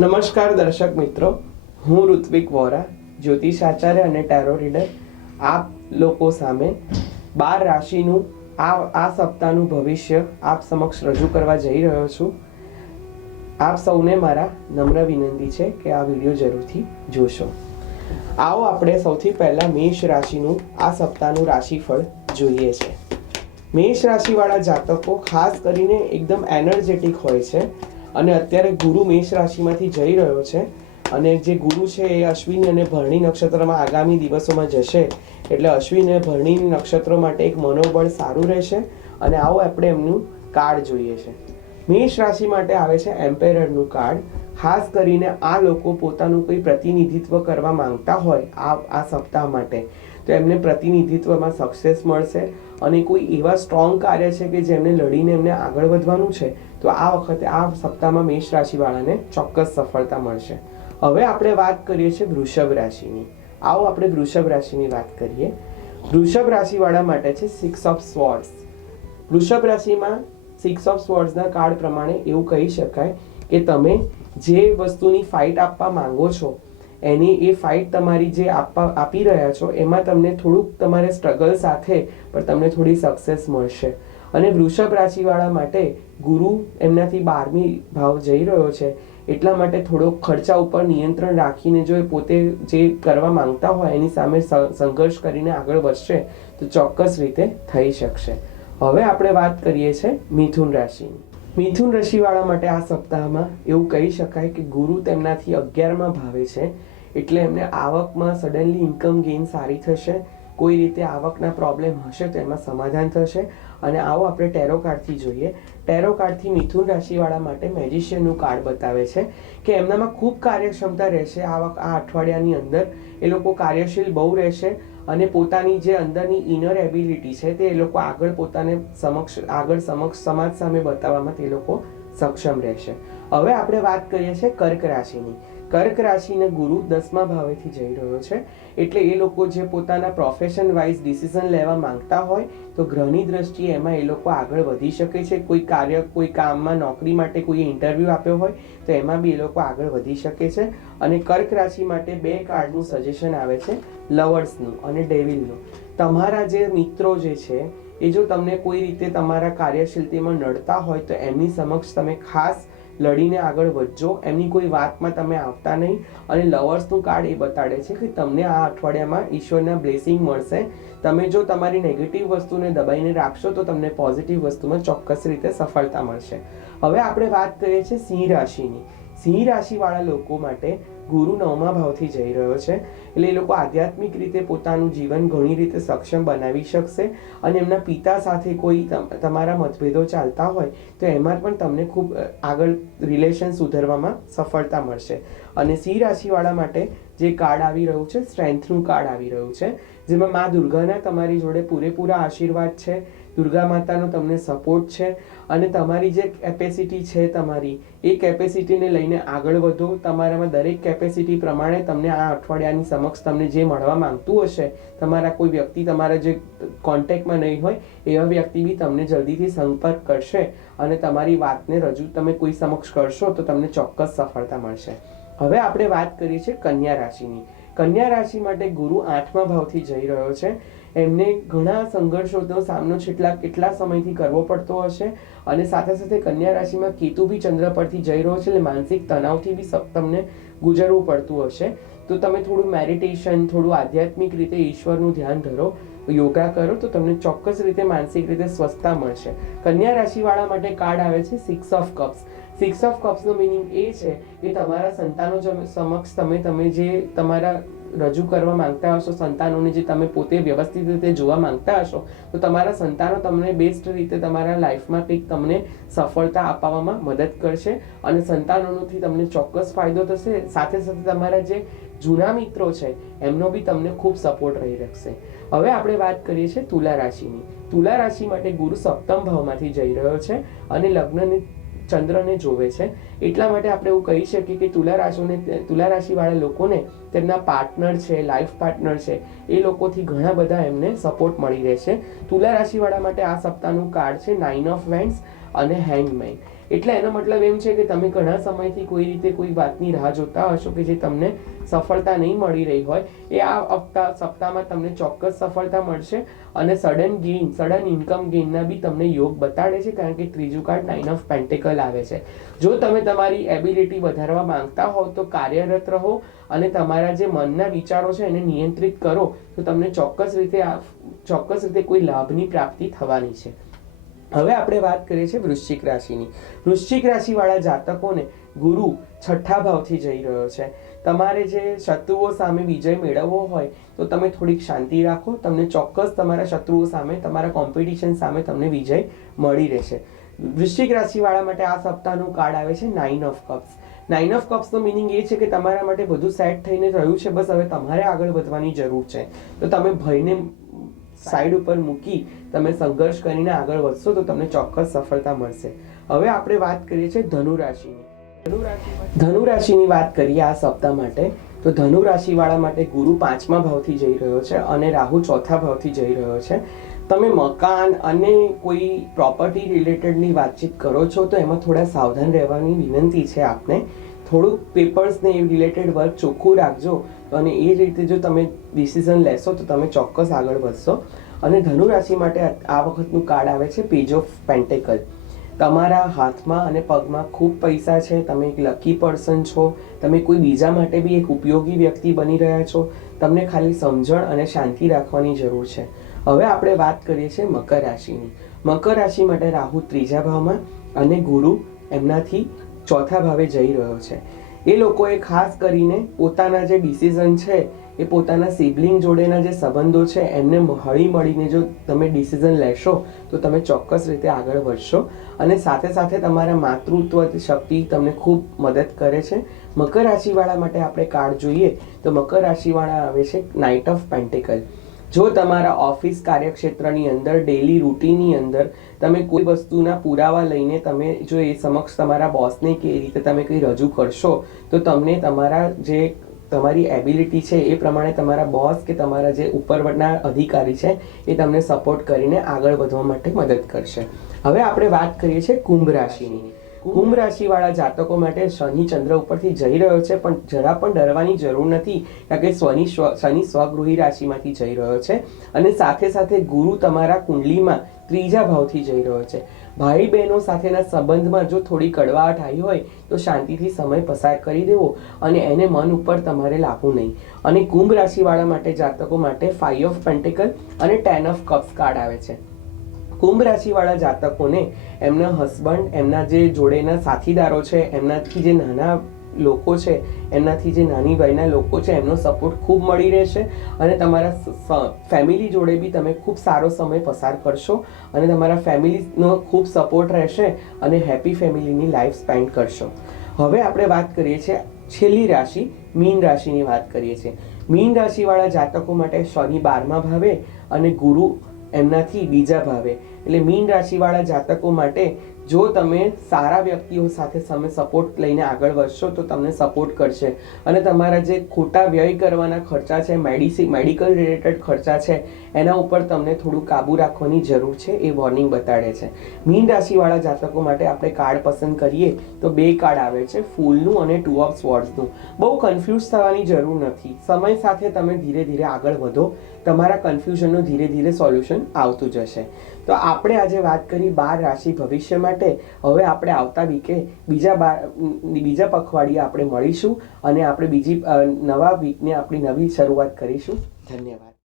નમસ્કાર દર્શક મિત્રો, હું ઋત્વિક વોરા, જ્યોતિષ આચાર્ય અને ટેરો રીડર આપ લોકો સામે બાર રાશિનું આ આ સપ્તાહનું ભવિષ્ય આપ સમક્ષ રજૂ કરવા જઈ રહ્યો છું. આપ સૌને મારા નમ્ર વિનંતી છે કે આ વીડિયો જરૂરથી જોશો. આવો આપણે સૌથી પહેલાં મેષ રાશિનું આ સપ્તાહનું રાશિફળ જોઈએ છે. મેષ રાશિવાળા જાતકો ખાસ કરીને એકદમ એનર્જેટિક હોય છે. અને અત્યારે ગુરુ મેષ રાશિમાંથી જઈ રહ્યો છે. અને જે ગુરુ છે એ અશ્વિની અને ભરણી નક્ષત્રમાં આગામી દિવસોમાં જશે. એટલે અશ્વિન અને ભરણી નક્ષત્રો માટે એક મનોબળ સારું રહેશે અને આવો આપણે એમનું કાર્ડ જોઈએ છે. મેષ રાશિ માટે આવે છે એમ્પેરરનું કાર્ડ. ખાસ કરીને આ લોકો પોતાનું કોઈ પ્રતિનિધિત્વ કરવા માંગતા હોય આ આ સપ્તાહ માટે. તો એમને પ્રતિનિધિત્વમાં સક્સેસ મળશે. અને કોઈ એવા સ્ટ્રોંગ કાર્ય છે કે જેમને લડીને એમને આગળ વધવાનું છે, તો આ વખતે આ સપ્તાહમાં મેષ રાશિવાળાને ચોક્કસ સફળતા મળશે. હવે આપણે વાત કરીએ છીએ વૃષભ રાશિની. આવો આપણે વૃષભ રાશિની વાત કરીએ. વૃષભ રાશિવાળા માટે છે સિક્સ ઓફ સ્વોર્ડ્સ વૃષભ રાશિમાં સિક્સ ઓફ સ્વોર્ડ્સના કાર્ડ પ્રમાણે એવું કહી શકાય કે તમે જે વસ્તુની ફાઇટ આપવા માંગો છો એની એ ફાઇટ તમારી જે આપવા, આપી રહ્યા છો, એમાં તમને થોડુંક તમારે સ્ટ્રગલ સાથે, પણ તમને થોડી સક્સેસ મળશે. અને વૃષભ રાશિવાળા માટે ગુરુ એમનાથી બારમી ભાવ જઈ રહ્યો છે, એટલા માટે થોડો ખર્ચા ઉપર નિયંત્રણ રાખીને જો એ પોતે જે કરવા માંગતા હોય, એની સામે સંઘર્ષ કરીને આગળ વધશે, તો ચોક્કસ રીતે થઈ શકશે. હવે આપણે વાત કરીએ છીએ મિથુન રાશિની. મિથુન રાશિવાળા માટે આ સપ્તાહમાં એવું કહી શકાય કે ગુરુ તેમનાથી અગિયારમાં ભાવે છે એટલે એમને આવકમાં સડનલી ઇન્કમ ગેઇન સારી થશે, કોઈ રીતે આવકના પ્રોબ્લેમ હશે તો એમાં સમાધાન થશે. અને આવો આપણે ટેરો કાર્ડથી જોઈએ. ટેરો કાર્ડથી મિથુન રાશિવાળા માટે મેજિશિયનનું કાર્ડ બતાવે છે કે એમનામાં ખૂબ કાર્યક્ષમતા રહેશે. આવક આ અઠવાડિયાની અંદર એ લોકો કાર્યશીલ બહુ રહેશે અને પોતાની જે અંદરની ઇનર એબિલિટી છે તે એ લોકો આગળ પોતાને સમક્ષ, આગળ સમક્ષ સમાજ સામે બતાવવામાં તે લોકો સક્ષમ રહેશે. હવે આપણે વાત કરીએ છીએ કર્ક રાશિની. કર્ક રાશિને ગુરુ દસમા ભાવેથી જઈ રહ્યો છે. એટલે એ લોકો જે પોતાના પ્રોફેશન વાઇઝ ડિસિઝન લેવા માંગતા હોય, તો ગ્રહની દ્રષ્ટિએ એમાં એ લોકો આગળ વધી શકે છે. કોઈ કાર્ય, કોઈ કામમાં નોકરી માટે કોઈ ઇન્ટરવ્યૂ આપ્યો હોય, તો એમાં બી એ લોકો આગળ વધી શકે છે. અને કર્ક રાશિ માટે બે કાર્ડનું સજેશન આવે છે લવર્સનું અને ડેવિલનું તમારા જે મિત્રો જે છે, એ જો તમને કોઈ રીતે તમારા કાર્યશીલતામાં નડતા હોય, તો એમની સમક્ષ તમે ખાસ લડીને આગળ વધજો. એમની કોઈ વાતમાં તમે આવતા નહીં. અને લવર્સનું કાર્ડ એ બતાડે છે કે તમને આ અઠવાડિયામાં ઈશ્વરના બ્લેસિંગ મળશે. તમે જો તમારી નેગેટિવ વસ્તુને દબાઈને રાખશો તો તમને પોઝિટિવ વસ્તુમાં ચોક્કસ રીતે સફળતા મળશે. હવે આપણે વાત કરીએ છીએ સિંહ રાશિની. સિંહ રાશિવાળા લોકો માટે ગુરુ નવમા ભાવથી જઈ રહ્યો છે. એટલે એ લોકો આધ્યાત્મિક રીતે પોતાનું જીવન ઘણી રીતે સક્ષમ બનાવી શકશે અને એમના પિતા સાથે કોઈ તમ- તમારા મતભેદો ચાલતા હોય તો એમાં પણ તમને ખૂબ આગળ રિલેશન સુધારવામાં સફળતા મળશે. અને સિંહ રાશિવાળા માટે જે કાર્ડ આવી રહ્યું છે, સ્ટ્રેન્થનું કાર્ડ આવી રહ્યું છે, જેમાં મા દુર્ગાના તમારી જોડે પૂરેપૂરા આશીર્વાદ છે દુર્ગા માતાનો તમને સપોર્ટ છે અને તમારી જે કેપેસિટી છે તમારી, એ કેપેસિટીને લઈને આગળ વધો. તમારામાં દરેક કેપેસિટી પ્રમાણે તમને આ અઠવાડિયાની સમક્ષ તમને જે મળવા માંગતું હશે, તમારા કોઈ વ્યક્તિ તમારા જે કોન્ટેક્ટમાં નહીં હોય, એવા વ્યક્તિ બી તમને જલ્દીથી સંપર્ક કરશે અને તમારી વાતને રજૂ તમે કોઈ સમક્ષ કરશો તો તમને ચોક્કસ સફળતા મળશે. હવે આપણે વાત કરીએ છીએ કન્યા રાશિની. કન્યા રાશિ માટે ગુરુ આઠમા ભાવથી જઈ રહ્યો છે. એમને ઘણા સંઘર્ષોનો સામનો છેલ્લા કેટલા સમયથી કરવો પડતો હશે અને સાથે સાથે કન્યા રાશિમાં કેતુ બી ચંદ્ર પરથી જઈ રહ્યો છે એટલે માનસિક તણાવથી બી તમને ગુજરવું પડતું હશે. તો તમે થોડું મેડિટેશન, થોડું આધ્યાત્મિક રીતે ઈશ્વરનું ધ્યાન ધરો, યોગા કરો, તો તમને ચોક્કસ રીતે માનસિક રીતે સ્વસ્થતા મળશે. કન્યા રાશિવાળા માટે કાર્ડ આવે છે six of cups six of કપ્સનો meaning એ છે કે તમારા સંતાનો સમક્ષ તમે તમે જે તમારા રજૂ કરવા માંગતા હશો, સંતાનોને જે તમે પોતે વ્યવસ્થિત રીતે જોવા માંગતા હશો, તો તમારા સંતાનો તમને બેસ્ટ રીતે તમારા લાઈફમાં કંઈક તમને સફળતા અપાવવામાં મદદ કરશે અને સંતાનોથી તમને ચોક્કસ ફાયદો થશે. સાથે સાથે તમારા જે જૂના મિત્રો છે, એમનો બી તમને ખૂબ સપોર્ટ રહી રહેશે હવે આપણે વાત કરીએ છીએ તુલા રાશિની. તુલા રાશિ માટે ગુરુ સપ્તમ ભાવમાંથી જઈ રહ્યો છે અને લગ્નની ચંદ્રને જોવે છે. એટલા માટે આપણે એવું કહી શકીએ કે તુલા રાશિને, તુલા રાશિવાળા લોકોને તેમના પાર્ટનર છે લાઈફ પાર્ટનર છે, એ લોકોથી ઘણા બધા એમને સપોર્ટ મળી રહેશે. તુલા રાશિવાળા માટે આ સપ્તાહનું કાર્ડ છે નાઇન ઓફ વેન્ડ્સ અને હેંગમેન એટલે એનો મતલબ એમ છે કે તમે ઘણા સમયથી કોઈ રીતે કોઈ વાતની રાહ જોતા હશો કે જે તમને સફળતા નહીં મળી રહી હોય, એ આ હપ્તા, સપ્તાહમાં તમને ચોક્કસ સફળતા મળશે અને સડન ગેઇન સડન ઇન્કમ ગેઇનના બી તમને યોગ બતાડે છે કારણ કે ત્રીજું કાર્ડ નાઇન ઓફ પેન્ટેકલ આવે છે. જો તમે તમારી એબિલિટી વધારવા માંગતા હોવ તો કાર્યરત રહો અને તમારા જે મનના વિચારો છે એને નિયંત્રિત કરો તો તમને ચોક્કસ રીતે આ, ચોક્કસ રીતે કોઈ લાભની પ્રાપ્તિ થવાની છે. હવે આપણે વાત કરીએ છીએ વૃશ્ચિક રાશિની. વૃશ્ચિક રાશિવાળા જાતકોને ગુરુ છઠ્ઠા ભાવથી જઈ રહ્યો છે. તમારે જે શત્રુઓ સામે વિજય મેળવવો હોય, તો તમે થોડીક શાંતિ રાખો. તમને ચોક્કસ તમારા શત્રુઓ સામે, તમારા કોમ્પિટિશન સામે તમને વિજય મળી રહેશે. વૃશ્ચિક રાશિવાળા માટે આ સપ્તાહનું કાર્ડ આવે છે nine of cups nine of કપ્સનો meaning એ છે કે તમારા માટે બધું સેટ થઈને રહ્યું છે. બસ હવે તમારે આગળ વધવાની જરૂર છે. તો તમે ભયને સાઈડ ઉપર મૂકી તમે સંઘર્ષ કરીને આગળ વધશો તો તમને ચોક્કસ સફળતા મળશે. હવે આપણે વાત કરીએ છીએ ધનુ રાશિની ધનુ રાશિની વાત કરીએ આ સપ્તાહ માટે, તો ધનુ રાશિવાળા માટે ગુરુ પાંચમા ભાવથી જઈ રહ્યો છે અને રાહુ ચોથા ભાવથી જઈ રહ્યો છે. તમે મકાન અને કોઈ પ્રોપર્ટી રિલેટેડની વાતચીત કરો છો તો એમાં થોડા સાવધાન રહેવાની વિનંતી છે આપને. થોડુંક પેપર્સને એ રિલેટેડ વર્ક ચોખ્ખું રાખજો અને એ રીતે જો તમે ડિસિઝન લેશો તો તમે ચોક્કસ આગળ વધશો. અને ધનુ રાશિ માટે આ- વખતનું કાર્ડ આવે છે પેજ ઓફ પેન્ટેકલ તમારા હાથમાં અને પગમાં ખૂબ પૈસા છે, તમે એક લકી પર્સન છો, તમે કોઈ બીજા માટે બી એક ઉપયોગી વ્યક્તિ બની રહ્યા છો, તમને ખાલી સમજણ અને શાંતિ રાખવાની જરૂર છે. હવે આપણે વાત કરીએ છીએ મકર રાશિની. મકર રાશિ માટે રાહુ ત્રીજા ભાવમાં અને ગુરુ એમનાથી ચોથા ભાવે જઈ રહ્યો છે. એ લોકોએ ખાસ કરીને પોતાના જે ડિસિઝન છે, એ પોતાના સિબલિંગ જોડેના જે સંબંધો છે, એમને હળી મળીને જો તમે ડિસિઝન લેશો, તો તમે ચોક્કસ રીતે આગળ વધશો. અને સાથે સાથે તમારા માતૃત્વ શક્તિ તમને ખૂબ મદદ કરે છે. મકર રાશિવાળા માટે આપણે કાર્ડ જોઈએ, તો મકર રાશિવાળા આવે છે નાઇટ ઓફ પેન્ટિકલ જો તમારા ઓફિસ કાર્યક્ષેત્રની અંદર ડેલી રૂટીનની અંદર તમે કોઈ વસ્તુના પુરાવા લઈને તમે જો એ સમક્ષ તમારા બોસને કે એ રીતે તમે કંઈ રજૂ કરશો, તો તમને તમારા જે તમારી એબિલિટી છે એ પ્રમાણે તમારા બોસ કે તમારા જે ઉપરના અધિકારી છે એ તમને સપોર્ટ કરીને આગળ વધવા માટે મદદ કરશે. હવે આપણે વાત કરીએ છીએ કુંભ રાશિની. કુંભ રાશિવાળા જાતકો માટે શનિ ચંદ્ર ઉપરથી જઈ રહ્યો છે, પણ જરા પણ ડરવાની જરૂર નથી, કારણ કે સ્વની શનિ સ્વગૃહી રાશિમાંથી જઈ રહ્યો છે અને સાથે સાથે ગુરુ તમારા કુંડલીમાં ત્રીજા ભાવથી જઈ રહ્યો છે. ભાઈ બહેનો સાથેના સંબંધમાં જો થોડી કડવાટ આવી હોય, તો શાંતિથી સમય પસાર કરી દેવો અને એને મન ઉપર તમારે લાવવું નહીં. અને કુંભ રાશિવાળા માટે જાતકો માટે ફાઈવ ઓફ પેન્ટિકલ અને ટેન ઓફ કપ્સ કાર્ડ આવે છે. કુંભ રાશિવાળા જાતકોને એમના હસબન્ડ એમના જે જોડેના સાથીદારો છે, એમનાથી જે નાના લોકો છે, એમનાથી જે નાની વયના લોકો છે, એમનો સપોર્ટ ખૂબ મળી રહેશે અને તમારા ફેમિલી જોડે બી તમે ખૂબ સારો સમય પસાર કરશો અને તમારા ફેમિલીનો ખૂબ સપોર્ટ રહેશે અને હેપી ફેમિલીની લાઈફ સ્પેન્ડ કરશો. હવે આપણે વાત કરીએ છીએ છેલ્લી રાશિ, મીન રાશિની વાત કરીએ છીએ. મીન રાશિવાળા જાતકો માટે શનિ બારમા ભાવે અને ગુરુ એમનાથી બીજા ભાવે. એટલે મીન રાશિવાળા જાતકો માટે જો તમે સારા વ્યક્તિઓ સાથે તમે સપોર્ટ લઈને આગળ વધશો, તો તમને સપોર્ટ કરશે. અને તમારા જે ખોટા વ્યય કરવાના ખર્ચા છે મેડિસિન મેડિકલ રિલેટેડ ખર્ચા છે, એના ઉપર તમને થોડું કાબુ રાખવાની જરૂર છે, એ વોર્નિંગ બતાડે છે. મીન રાશિવાળા જાતકો માટે આપણે કાર્ડ પસંદ કરીએ, તો બે કાર્ડ આવે છે, ફૂલનું અને ટુ ઓફ સ્વોર્ડ્સનું બહુ કન્ફ્યુઝ થવાની જરૂર નથી. સમય સાથે તમે ધીરે ધીરે આગળ વધો, તમારા કન્ફ્યુઝનનું ધીરે ધીરે સોલ્યુશન આવતું જશે. તો આપણે આજે વાત કરી બાર રાશિ ભવિષ્ય માટે હવે આપણે આવતા વીકે બીજા બીજા પખવાડિયે આપણે મળીશું અને આપણે બીજી નવા વીકને આપણી નવી શરૂઆત કરીશું. ધન્યવાદ.